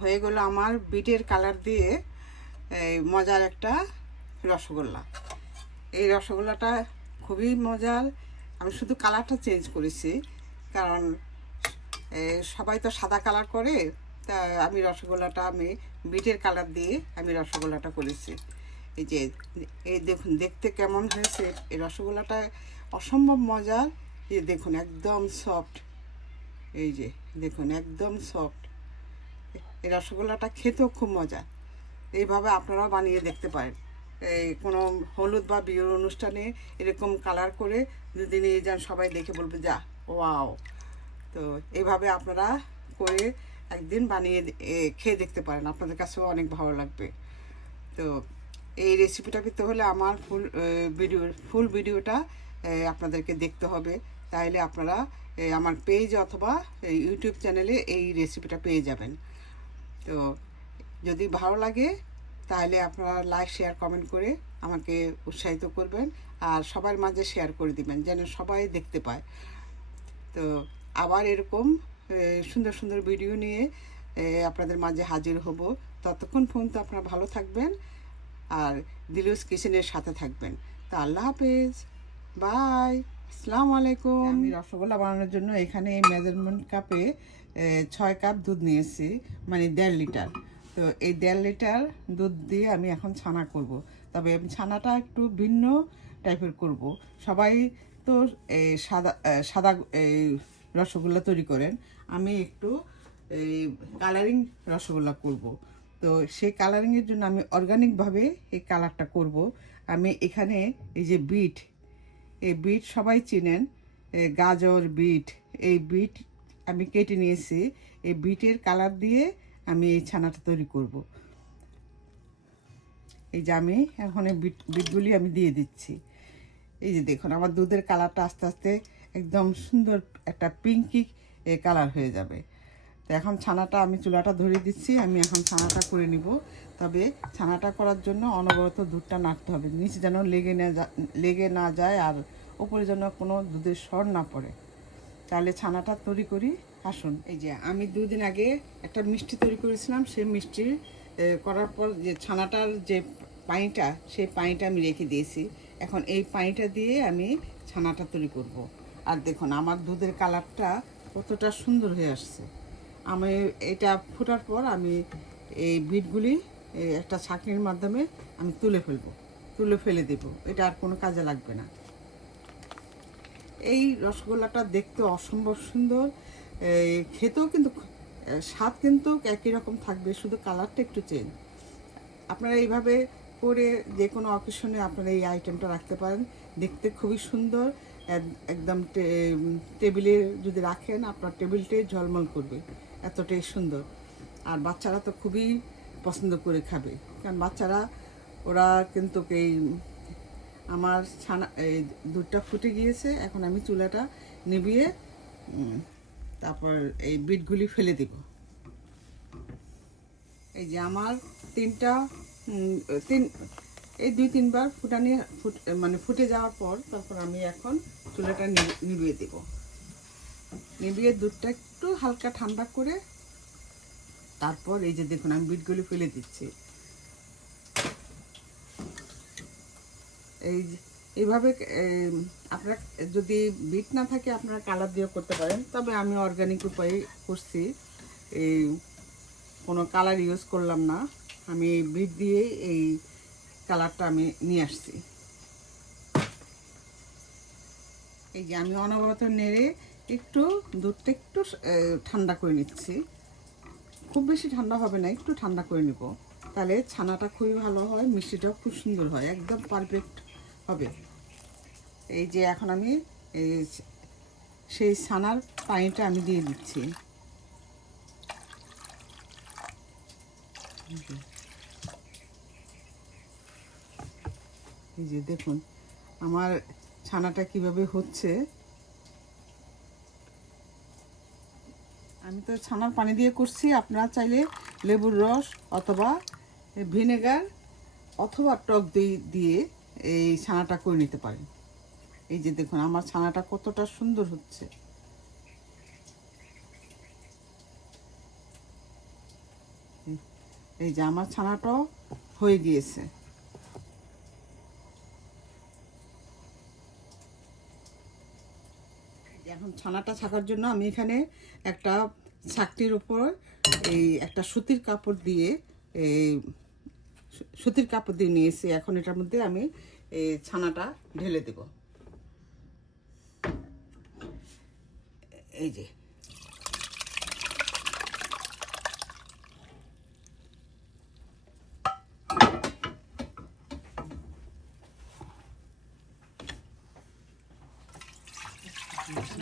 হয়ে গেল আমার বিটের কালার দিয়ে এই মজার একটা রসগোল্লা। এই রসগোল্লাটা খুবই মজার। আমি শুধু কালারটা চেঞ্জ করেছি, কারণ সবাই তো সাদা কালার করে, তা আমি বিটের কালার দিয়ে আমি রসগোল্লাটা করেছি। এই দেখুন দেখতে কেমন হয়েছে। এই রসগোল্লাটা অসম্ভব মজার। দেখুন একদম সফট, এই যে দেখুন একদম সফট। এই রসগোল্লাটা খেতেও খুব মজা। এইভাবে আপনারাও বানিয়ে দেখতে পারেন। এই কোনো হলুদ বা বিয়ের অনুষ্ঠানে এরকম কালার করে যদি নিয়ে যান, সবাই দেখে বলবে যা ওয়াও। তো এইভাবে আপনারা করে একদিন বানিয়ে খেয়ে দেখতে পারেন, আপনাদের কাছেও অনেক ভালো লাগবে। তো এই রেসিপিটা পেতে হলে আমার ফুল ভিডিওটা আপনাদেরকে দেখতে হবে। তাইলে আপনারা আমার পেজ অথবা ইউটিউব চ্যানেলে এই রেসিপিটা পেয়ে যাবেন। তো যদি ভালো লাগে তাহলে আপনারা লাইক শেয়ার কমেন্ট করে আমাকে উৎসাহিত করবেন, আর সবার মাঝে শেয়ার করে দিবেন যেন সবাই দেখতে পায়। তো আবার এরকম সুন্দর সুন্দর ভিডিও নিয়ে আপনাদের মাঝে হাজির হব। ততক্ষণ পর্যন্ত আপনারা ভালো থাকবেন আর দিলুস কিচেনের সাথে থাকবেন। তো আল্লাহ হাফেজ, বাই, আসসালামু আলাইকুম। আমি রসগোল্লা বানানোর জন্য এখানে এই মেজারমেন্ট কাপে 6 কাপ দুধ নিয়েছি, মানে 1.5 লিটার। তো এই 1.5 লিটার দুধ দিয়ে আমি এখন ছানা করব। তবে ছানাটা একটু ভিন্ন টাইপের করব। সবাই তো এই সাদা সাদা এই রসগোল্লা তৈরি করেন, আমি একটু এই কালারিং রসগোল্লা করব। তো সেই কালারিংয়ের জন্য আমি অর্গানিকভাবে এই কালারটা করব। আমি এখানে এই যে এই বিট সবাই চিনেন, গাজর বিট, এই বিট আমি কেটে নিয়েছি। এই বিটের কালার দিয়ে আমি এই ছানাটা তৈরি করব। এই যে আমি এখন এই বিটগুলি আমি দিয়ে দিচ্ছি। এই যে দেখুন আমার দুধের কালারটা আস্তে আস্তে একদম সুন্দর একটা পিঙ্কি কালার হয়ে যাবে। তো এখন ছানাটা আমি চুলাটা ধরে দিচ্ছি, আমি এখন ছানাটা করে নিব। তবে ছানাটা করার জন্য অনবরত দুধটা নাড়তে হবে, নিচে যেন লেগে না যায়, আর উপরে যেন কোনো দুধের সর না পড়ে। তাহলে ছানাটা তৈরি করি, আসুন। এই যে আমি 2 দিন আগে একটা মিষ্টি তৈরি করেছিলাম, সেই মিষ্টি করার পর যে ছানাটার যে পানিটা, সেই পানিটা আমি রেখে দিয়েছি। এখন এই পানিটা দিয়ে আমি ছানাটা তৈরি করব। আর দেখুন আমার দুধের কালারটা কতটা সুন্দর হয়ে আসছে। আমি এটা ফোটার পর আমি এই বিটগুলি একটা ছাঁকনির মাধ্যমে আমি তুলে ফেলে দেব। এটা আর কোনো কাজে লাগবে না। এই রসগোল্লাটা দেখতে অসম্ভব সুন্দর, খেতেও কিন্তু স্বাদ কিন্তু একই রকম থাকবে, শুধু কালারটা একটু চেঞ্জ। আপনারা এইভাবে করে যে কোনো অকেশনে আপনারা এই আইটেমটা রাখতে পারেন, দেখতে খুবই সুন্দর। একদম টেবিলে যদি রাখেন আপনার টেবিলটাই ঝলমল করবে, এতটাই সুন্দর। আর বাচ্চারা তো খুবই পছন্দ করে খাবে, কারণ বাচ্চারা ওরা কিন্তু এই আমার ছানা এই দুধটা ফুটে গিয়েছে। এখন আমি চুলাটা নিভিয়ে তারপর এই বিটগুলি ফেলে দেব। এই যে আমার এই 2-3 বার মানে ফুটে যাওয়ার পর তারপর আমি এখন চুলাটা নিভিয়ে দেব। নিভিয়ে দুধটা একটু হালকা ঠান্ডা করে তারপর এই যে দেখুন আমি বিটগুলি ফেলে দিচ্ছি। এইভাবে আপনার যদি বিট না থাকে আপনারা কালার দিয়েও করতে পারেন, তবে আমি অর্গানিক উপায়ে করছি, এই কোনো কালার ইউজ করলাম না। আমি বিট দিয়ে এই কালারটা আমি নিয়ে আসছি। এই যে আমি অনবরত নেড়ে একটু দুধটা একটু ঠান্ডা করে নিচ্ছি। খুব বেশি ঠান্ডা হবে না, একটু ঠান্ডা করে নিব, তাহলে ছানাটা খুবই ভালো হয়, মিষ্টিটাও খুব সুন্দর হয়, একদম পারফেক্ট হবে। এই যে এখন আমি সেই ছানার পানিটা আমি দিয়ে দিচ্ছি। এই যে দেখুন আমার ছানাটা কিভাবে হচ্ছে। আমি তো ছানার পানি দিয়ে করছি, আপনারা চাইলে লেবুর রস অথবা ভিনেগার অথবা টক দই দিয়ে এই ছানাটা করে নিতে পারেন। এই যে দেখুন আমার ছানাটা কতটা সুন্দর হচ্ছে। এই যে আমার ছানাটাও হয়ে গিয়েছে। এখন ছানাটা ছাকার জন্য আমি এখানে একটা ছাকটির উপর এই একটা সুতির কাপড় দিয়ে নিয়েছি। এখন এটার মধ্যে আমি এই ছানাটা ঢেলে দেব। এই যে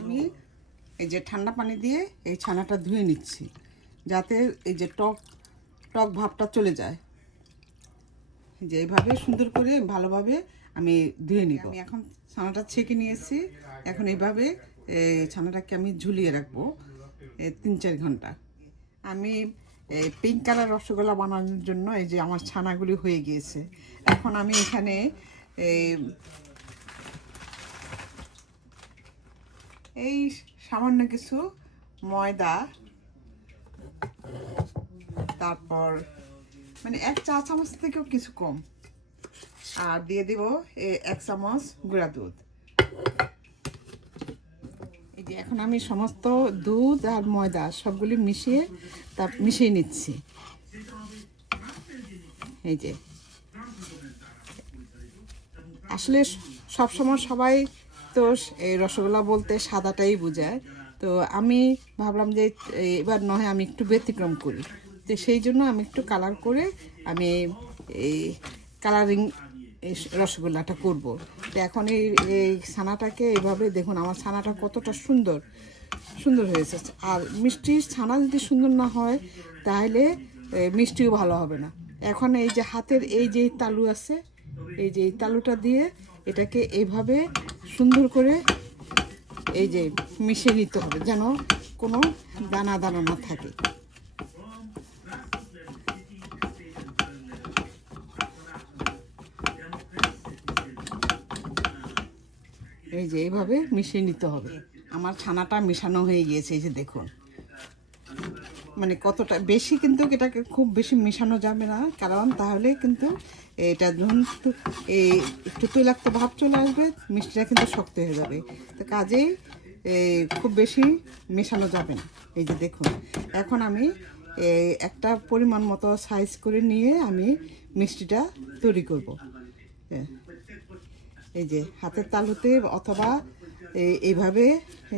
আমি এই যে ঠান্ডা পানি দিয়ে এই ছানাটা ধুয়ে নিচ্ছি, যাতে এই যে টক ভাবটা চলে যায়। যে এইভাবে সুন্দর করে ভালোভাবে আমি ধুয়ে নিব। আমি এখন ছানাটা ছেঁকে নিয়েছি। এখন এইভাবে ছানাটাকে আমি ঝুলিয়ে রাখবো 3-4 ঘন্টা। আমি পিঙ্ক কালার রসগোল্লা বানানোর জন্য এই যে আমার ছানাগুলি হয়ে গিয়েছে। এখন আমি এখানে এই সামান্য কিছু ময়দা, তারপর মানে 1 চা চামচ থেকেও কিছু কম, আর দিয়ে দেব 1 চামচ গুঁড়া দুধ। এই যে এখন আমি সমস্ত দুধ আর ময়দা সবগুলি মিশিয়ে নিচ্ছি। এই যে আসলে সবসময় সবাই তো এই রসগোল্লা বলতে সাদাটাই বোঝায়, তো আমি ভাবলাম যে এবার নয় আমি একটু ব্যতিক্রম করি, তো সেই জন্য আমি একটু কালার করে আমি এই কালারিং রসগোল্লাটা করব। তো এখন এই ছানাটাকে এইভাবে দেখুন, আমার ছানাটা কতটা সুন্দর হয়েছে। আর মিষ্টির ছানা যদি সুন্দর না হয় তাহলে মিষ্টিও ভালো হবে না। এখন এই যে হাতের এই যে তালু আছে, এই যে তালুটা দিয়ে এটাকে এইভাবে সুন্দর করে এই যে মিশিয়ে নিতে হবে, যেন কোনো দানা না থাকে। এই যে এইভাবে মিশিয়ে নিতে হবে। আমার ছানাটা মেশানো হয়ে গিয়েছে, এই যে দেখুন, মানে কতটা বেশি, কিন্তু এটাকে খুব বেশি মেশানো যাবে না, কারণ তাহলে কিন্তু এটা যখন একটু তৈলাক্ত ভাব চলে আসবে, মিষ্টিটা কিন্তু শক্ত হয়ে যাবে। তো কাজেই খুব বেশি মেশানো যাবে না। এই যে দেখুন, এখন আমি একটা পরিমাণ মতো সাইজ করে নিয়ে আমি মিষ্টিটা তৈরি করব। এই যে হাতের তালুতে অথবা এইভাবে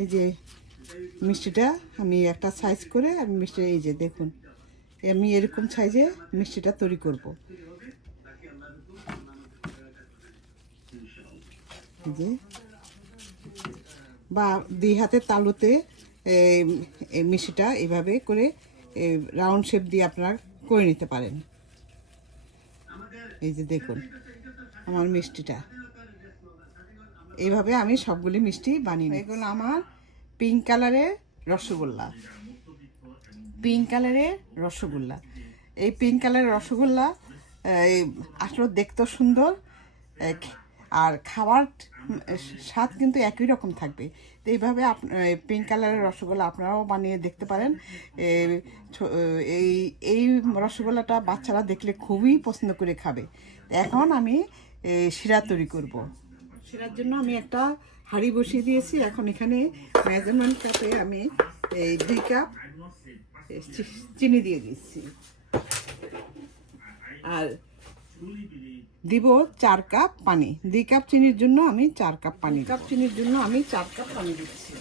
এই যে মিষ্টিটা আমি একটা সাইজ করে আমি এই যে দেখুন, আমি এরকম সাইজে মিষ্টিটা তৈরি করব। যে বা 2 হাতের তালুতে এই মিষ্টিটা এইভাবে করে রাউন্ড শেপ দিয়ে আপনারা করে নিতে পারেন। এই যে দেখুন আমার মিষ্টিটা, এইভাবে আমি সবগুলি মিষ্টি বানিয়ে নিই। এগুলো আমার পিঙ্ক কালারের রসগোল্লা। এই পিঙ্ক কালারের রসগোল্লা আসলে দেখতেও সুন্দর, আর খাবার স্বাদ কিন্তু একই রকম থাকবে। তো এইভাবে পিঙ্ক কালারের রসগোল্লা আপনারাও বানিয়ে দেখতে পারেন। এই রসগোল্লাটা বাচ্চারা দেখলে খুবই পছন্দ করে খাবে। এখন আমি শিরা তৈরি করব। শিরার জন্য আমি একটা হাঁড়ি বসিয়ে দিয়েছি। এখন এখানে মেজারমেন্ট কাপে আমি 2 কাপ চিনি দিয়ে দিচ্ছি, আর দিব 4 কাপ পানি। 2 কাপ চিনির জন্য আমি 4 কাপ পানি, 4 কাপ পানি দিচ্ছি।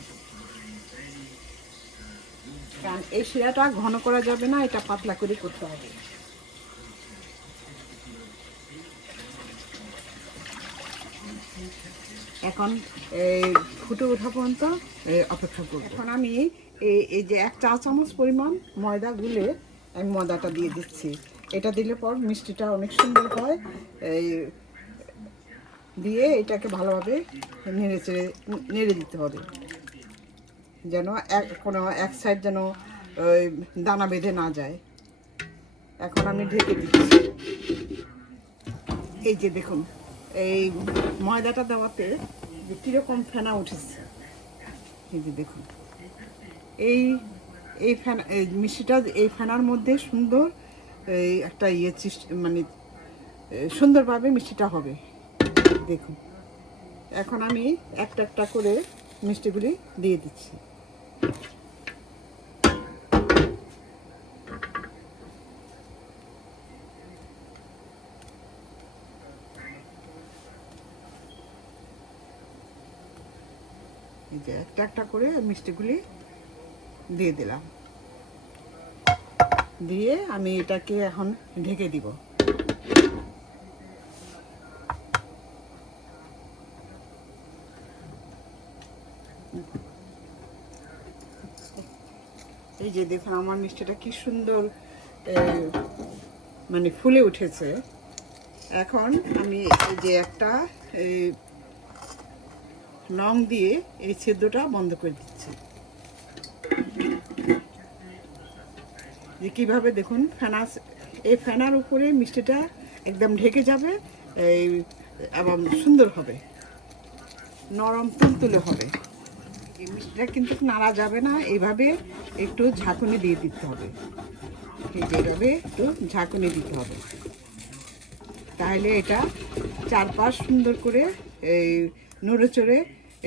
কারণ এই শিরাটা ঘন করা যাবে না, এটা পাতলা করে করতে হবে। এখন ফুটে ওঠা পর্যন্ত অপেক্ষা করব। এখন আমি এই যে 1 চা চামচ পরিমাণ ময়দা গুলে আমি ময়দাটা দিয়ে দিচ্ছি। এটা দিলে পর মিষ্টিটা অনেক সুন্দর হয়। দিয়ে এটাকে ভালোভাবে নেড়ে দিতে হবে, যেন কোনো এক সাইড যেন দানা বেঁধে না যায়। এখন আমি ঢেকে দিচ্ছি। এই যে দেখুন, এই ময়দাটা দেওয়াতে যে কীরকম ফেনা উঠেছে, এই যে দেখুন, এই মিষ্টিটা এই ফেনার মধ্যে সুন্দর এই একটা মানে সুন্দরভাবে মিষ্টিটা হবে। দেখুন এখন আমি একটা একটা করে মিষ্টিগুলি দিয়ে দিচ্ছি। এই যে একটা একটা করে মিষ্টিগুলি দিয়ে দিলাম, দিয়ে আমি এটাকে এখন ঢেকে দিব। এই যে দেখুন আমার মিষ্টিটা কি সুন্দর মানে ফুলে উঠেছে। এখন আমি এই যে একটা লং দিয়ে এই ছিদ্রটা বন্ধ করে দিচ্ছি। যে কীভাবে দেখুন এই ফেনার উপরে মিষ্টিটা একদম ঢেকে যাবে, এবং সুন্দর হবে, নরম তুলতুলে হবে। এই মিষ্টিটা কিন্তু নাড়া যাবে না, এইভাবে একটু ঝাঁকুনি দিয়ে দিতে হবে। এই যে এইভাবে একটু ঝাঁকুনি দিতে হবে, তাহলে এটা চারপাশ সুন্দর করে এই নড়ে চড়ে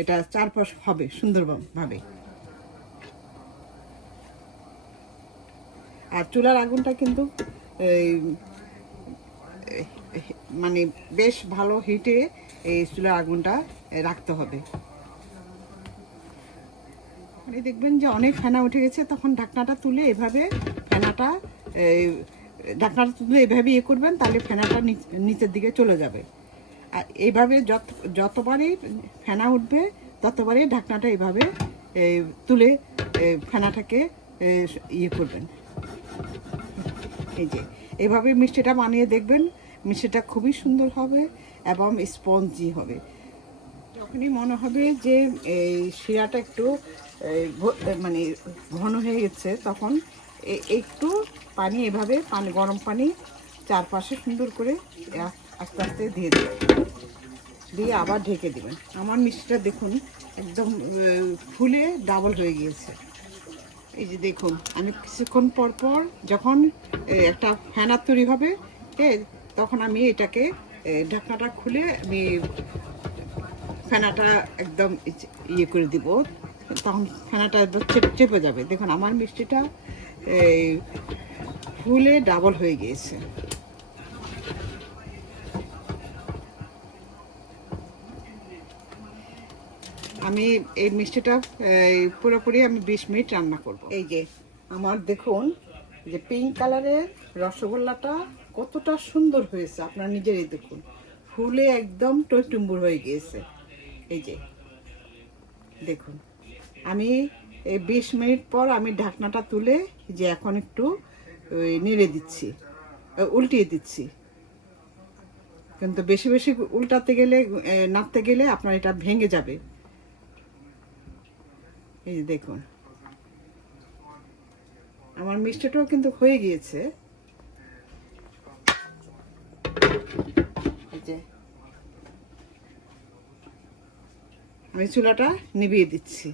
এটা চারপাশ হবে সুন্দরভাবে। আর চুলার আগুনটা কিন্তু মানে বেশ ভালো হিটে এই চুলার আগুনটা রাখতে হবে। দেখবেন যে অনেক ফেনা উঠে গেছে, তখন ঢাকনাটা তুলে এভাবে ঢাকনাটা তুলে এভাবে করবেন, তাহলে ফেনাটা নিচের দিকে চলে যাবে। আর এইভাবে যতবারই ফেনা উঠবে ততবারই ঢাকনাটা এইভাবে তুলে ফেনাটাকে করবেন। এই যে এভাবে মিষ্টিটা বানিয়ে দেখবেন, মিষ্টিটা খুবই সুন্দর হবে এবং স্পঞ্জি হবে। যখনই মনে হবে যে এই শিরাটা একটু মানে ঘন হয়ে গেছে, তখন একটু পানি এভাবে গরম পানি চারপাশে সুন্দর করে আস্তে আস্তে দিয়ে দেবেন, দিয়ে আবার ঢেকে দেবেন। আমার মিষ্টিটা দেখুন একদম ফুলে ডাবল হয়ে গিয়েছে। এই যে দেখুন আমি কিছুক্ষণ পর পর যখন একটা ফেনা তৈরি হবে, তখন আমি এটাকে ঢাকনাটা খুলে আমি ফেনাটা একদম করে দিব, তখন ফেনাটা একদম চেপে যাবে। দেখুন আমার মিষ্টিটা ফুলে ডাবল হয়ে গিয়েছে। আমি এই মিষ্টিটা পুরোপুরি আমি 20 মিনিট রান্না করব। এই যে আমার দেখুন যে পিঙ্ক কালারের রসগোল্লাটা কতটা সুন্দর হয়েছে, আপনারা নিজেরাই দেখুন, ফুলে একদম টইটুম্বুর হয়ে গিয়েছে। এই যে দেখুন আমি এই 20 মিনিট পর আমি ঢাকনাটা তুলে যে এখন একটু নেড়ে দিচ্ছি, উল্টিয়ে দিচ্ছি। কিন্তু বেশি বেশি উল্টাতে গেলে নাড়তে গেলে আপনার এটা ভেঙে যাবে। এই যে দেখুন আমার মিষ্টিটাও কিন্তু হয়ে গিয়েছে। এই যে আমি চুলাটা নিভিয়ে দিচ্ছি।